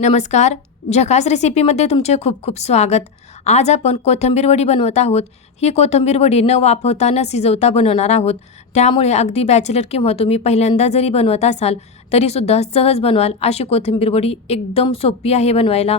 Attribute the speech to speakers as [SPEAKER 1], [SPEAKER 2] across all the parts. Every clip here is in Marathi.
[SPEAKER 1] नमस्कार. झकास रेसिपीमध्ये तुमचे खूप खूप स्वागत. आज आपण कोथिंबीर वडी बनवत आहोत. ही कोथिंबीर वडी न वाफवता न शिजवता बनवणार आहोत. त्यामुळे अगदी बॅचलर किंवा तुम्ही पहिल्यांदा जरी बनवत असाल तरीसुद्धा सहज बनवाल अशी कोथिंबीर वडी एकदम सोपी आहे बनवायला.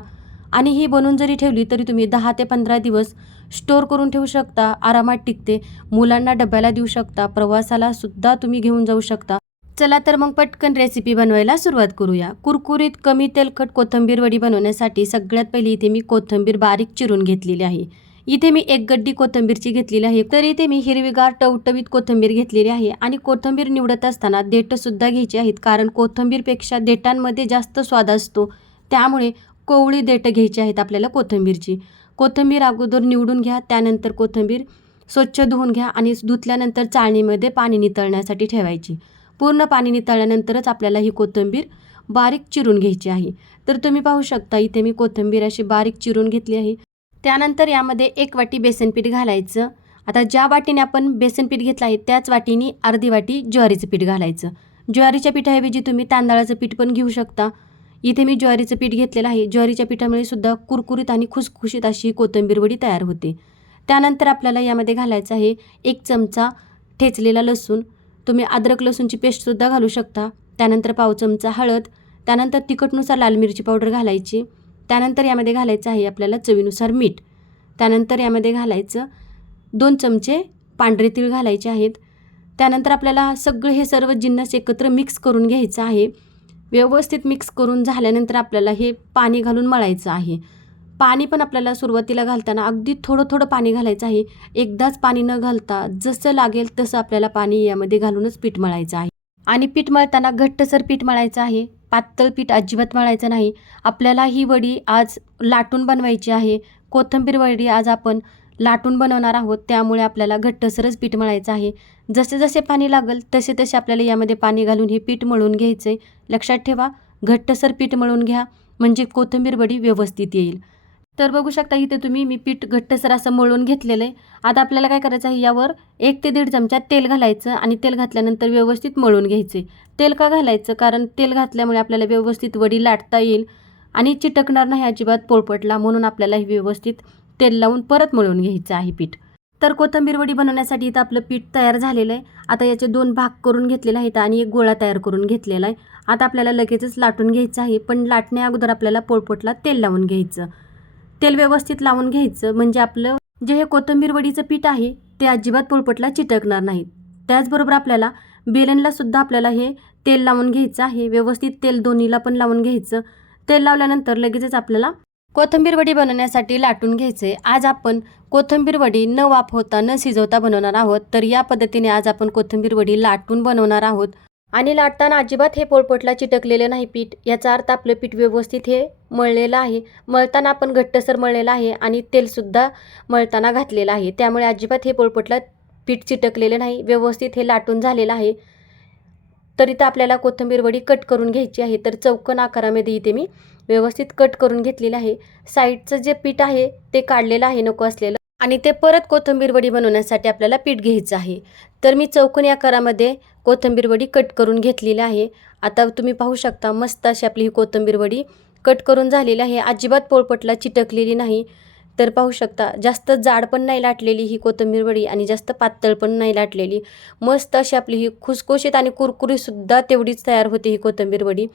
[SPEAKER 1] आणि ही बनवून जरी ठेवली तरी तुम्ही दहा ते पंधरा दिवस स्टोर करून ठेवू शकता. आरामात टिकते. मुलांना डब्याला देऊ शकता. प्रवासाला सुद्धा तुम्ही घेऊन जाऊ शकता. चला तर मग पटकन रेसिपी बनवायला सुरुवात करूया. कुरकुरीत कमी तेलकट कोथिंबीर वडी बनवण्यासाठी सगळ्यात पहिली इथे मी कोथिंबीर बारीक चिरून घेतलेली आहे. इथे मी एक गड्डी कोथिंबीरची घेतलेली आहे. तर इथे मी हिरवीगार टवटवीत कोथिंबीर घेतलेली आहे आणि कोथिंबीर निवडत असताना देटंसुद्धा घ्यायची आहेत. कारण कोथिंबीरपेक्षा देटांमध्ये जास्त स्वाद असतो. त्यामुळे कोवळी देठं घ्यायची आहेत आपल्याला कोथिंबीरची. कोथिंबीर अगोदर निवडून घ्या. त्यानंतर कोथिंबीर स्वच्छ धुवून घ्या आणि धुतल्यानंतर चाळणीमध्ये पाणी नितळण्यासाठी ठेवायची. पूर्ण पाणी नितळल्यानंतरच आपल्याला ही कोथिंबीर बारीक चिरून घ्यायची आहे. तर तुम्ही पाहू शकता इथे मी कोथिंबीर अशी बारीक चिरून घेतली आहे. त्यानंतर यामध्ये एक वाटी बेसनपीठ घालायचं. आता ज्या वाटीने आपण बेसनपीठ घेतलं आहे त्याच वाटीने अर्धी वाटी ज्वारीचं पीठ घालायचं. ज्वारीच्या पिठाऐवजी तुम्ही तांदळाचं पीठ पण घेऊ शकता. इथे मी ज्वारीचं पीठ घेतलेलं आहे. ज्वारीच्या पिठामुळे सुद्धा कुरकुरीत आणि खुसखुशीत अशी कोथिंबीर वडी तयार होते. त्यानंतर आपल्याला यामध्ये घालायचं आहे एक चमचा ठेचलेला लसूण. तुम्ही अद्रक लसूणची पेस्टसुद्धा घालू शकता. त्यानंतर पाव चमचा हळद त्यानंतर तिखटनुसार लाल मिरची पावडर घालायची. त्यानंतर यामध्ये घालायचं आहे आपल्याला चवीनुसार मीठ. त्यानंतर यामध्ये घालायचं दोन चमचे पांढरे तीळ घालायचे आहेत. त्यानंतर आपल्याला सगळे हे सर्व जिन्नस एकत्र मिक्स करून घ्यायचं आहे. व्यवस्थित मिक्स करून झाल्यानंतर आपल्याला हे पाणी घालून मळायचं आहे. पाणी पण आपल्याला सुरुवातीला घालताना अगदी थोडं थोडं पाणी घालायचं आहे. एकदाच पाणी न घालता जसं लागेल तसं आपल्याला पाणी यामध्ये घालूनच पीठ मळायचं आहे. आणि पीठ मळताना घट्टसर पीठ मळायचं आहे. पातळ पीठ अजिबात मळायचं नाही. आपल्याला ही वडी आज लाटून बनवायची आहे. कोथिंबीर वडी आज आपण लाटून बनवणार आहोत. त्यामुळे आपल्याला घट्टसरच पीठ मळायचं आहे. जसे जसे पाणी लागेल तसे तसे आपल्याला यामध्ये पाणी घालून हे पीठ मळून घ्यायचं आहे लक्षात ठेवा घट्टसर पीठ मळून घ्या. म्हणजे कोथिंबीर वडी व्यवस्थित येईल. तर बघू शकता इथे तुम्ही मी पीठ घट्टसर असं मळून घेतलेलं आहे. आता आपल्याला काय करायचं आहे यावर एक ते दीड चमचा तेल घालायचं आणि तेल घातल्यानंतर व्यवस्थित मळून घ्यायचे. तेल का घालायचं? कारण तेल घातल्यामुळे आपल्याला व्यवस्थित वडी लाटता येईल आणि चिटकणार नाही अजिबात पोळपटला म्हणून आपल्याला हे व्यवस्थित तेल लावून परत मळून घ्यायचं आहे पीठ. तर कोथिंबीर वडी बनवण्यासाठी इथं आपलं पीठ तयार झालेलं आहे. आता याचे दोन भाग करून घेतलेले आहेत आणि एक गोळा तयार करून घेतलेला आहे. आता आपल्याला लगेचच लाटून घ्यायचं आहे पण लाटण्या अगोदर आपल्याला पोळपटला तेल लावून घ्यायचं. तेल व्यवस्थित लावून घ्यायचं. म्हणजे आपलं जे हे कोथिंबीर वडीचं पीठ आहे ते अजिबात पोळपटला चिटकणार नाही त्याचबरोबर आपल्याला बेलनला सुद्धा आपल्याला हे तेल लावून घ्यायचं आहे. व्यवस्थित तेल दोन्हीला पण लावून घ्यायचं. तेल लावल्यानंतर लगेचच आपल्याला कोथिंबीर वडी बनवण्यासाठी लाटून घ्यायचे आज आपण कोथिंबीर वडी न वाफवता न शिजवता बनवणार आहोत. तर या पद्धतीने आज आपण कोथिंबीर वडी लाटून बनवणार आहोत. आणि लाटताना अजिबात हे पोळपटला चिटकलेलं नाही पीठ. याचा अर्थ आपलं पीठ व्यवस्थित हे मळलेलं आहे. मळताना आपण घट्टसर मळलेलं आहे आणि तेलसुद्धा मळताना घातलेलं आहे. त्यामुळे अजिबात हे पोळपटला पीठ चिटकलेलं नाही. व्यवस्थित हे लाटून झालेलं आहे. तर इथं आपल्याला कोथिंबीर वडी कट करून घ्यायची आहे. तर चौकन आकारामध्ये इथे मी व्यवस्थित कट करून घेतलेलं आहे. साईडचं जे पीठ आहे ते काढलेलं आहे. नको असलेलं आणि ते परत कोथिंबीर वडी बनवण्यासाठी आपल्याला पीठ घ्यायचं आहे. तर मी चौकोनी आकारामध्ये कोथिंबीर वडी कट करून घेतलेली आहे. आता तुम्ही पाहू शकता मस्त अशी आपली ही कोथिंबीर वडी कट करून झालेली आहे. अजिबात पोळपटला चिटकलेली नाही. तर पाहू शकता जास्त जाड पण नाही लाटलेली ही कोथिंबीर वडी आणि जास्त पातळ पण नाही लाटलेली. मस्त अशी आपली ही खुसखुशीत आणि कुरकुरीसुद्धा तेवढीच तयार होते ही कोथिंबीर वडी.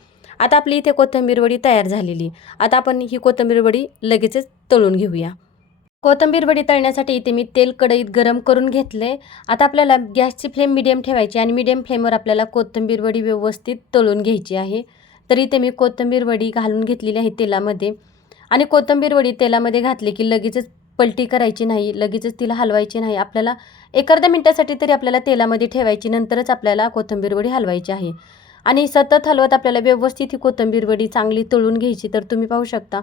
[SPEAKER 1] आता आपली इथे कोथिंबीर वडी तयार झालेली. आता आपण ही कोथिंबीर वडी लगेचच तळून घेऊया. कोथिंबीर वडी तळण्यासाठी इथे मी तेल कढईत गरम करून घेतले आता आपल्याला गॅसची फ्लेम मिडियम ठेवायची आणि मिडियम फ्लेमवर आपल्याला कोथिंबीर वडी व्यवस्थित तळून घ्यायची आहे. तर इथे मी कोथिंबीर वडी घालून घेतलेली आहे तेलामध्ये. आणि कोथिंबीर वडी तेलामध्ये घातली की लगेचच पलटी करायची नाही लगेचच तिला हलवायची नाही. आपल्याला एक अर्ध्या मिनटासाठी तरी आपल्याला तेलामध्ये ठेवायची नंतरच आपल्याला कोथिंबीर वडी हलवायची आहे. आणि सतत हलवत आपल्याला व्यवस्थित ही कोथिंबीर वडी चांगली तळून घ्यायची तर तुम्ही पाहू शकता.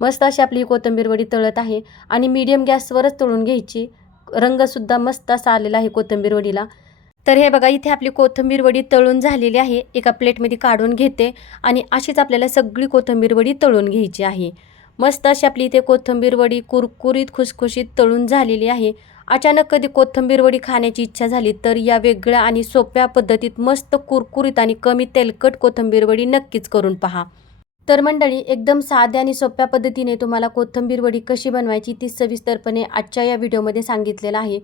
[SPEAKER 1] मस्त अशी आपली कोथिंबीर वडी तळत आहे आणि मीडियम गॅसवरच तळून घ्यायची. रंगसुद्धा मस्त असा आलेला आहे कोथिंबीर वडीला. तर हे बघा इथे आपली कोथिंबीर वडी तळून झालेली आहे. एका प्लेटमध्ये काढून घेते आणि अशीच आपल्याला सगळी कोथिंबीर वडी तळून घ्यायची आहे. मस्त अशी आपली इथे कोथिंबीर वडी कुरकुरीत खुसखुशीत तळून झालेली आहे. अचानक कधी कोथिंबीर वडी खाण्याची इच्छा झाली तर या वेगळ्या आणि सोप्या पद्धतीत मस्त कुरकुरीत आणि कमी तेलकट कोथिंबीर वडी नक्कीच करून पहा. तर मंडळी एकदम साध्या आणि सोप्या पद्धतीने तुम्हाला कोथिंबीर वडी कशी बनवायची ती सविस्तरपणे आजच्या या व्हिडिओमध्ये सांगितलेलं आहे.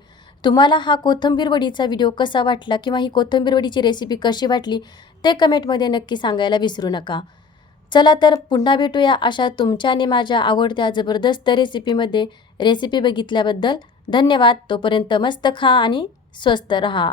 [SPEAKER 1] तुम्हाला हा कोथिंबीर वडीचा व्हिडिओ कसा वाटला किंवा ही कोथिंबीर वडीची रेसिपी कशी वाटली ते कमेंटमध्ये नक्की सांगायला विसरू नका. चला तर पुन्हा भेटूया अशा तुमच्या आणि माझ्या आवडत्या जबरदस्त रेसिपीमध्ये रेसिपी बघितल्याबद्दल धन्यवाद. तोपर्यंत मस्त खा आणि स्वस्त रहा.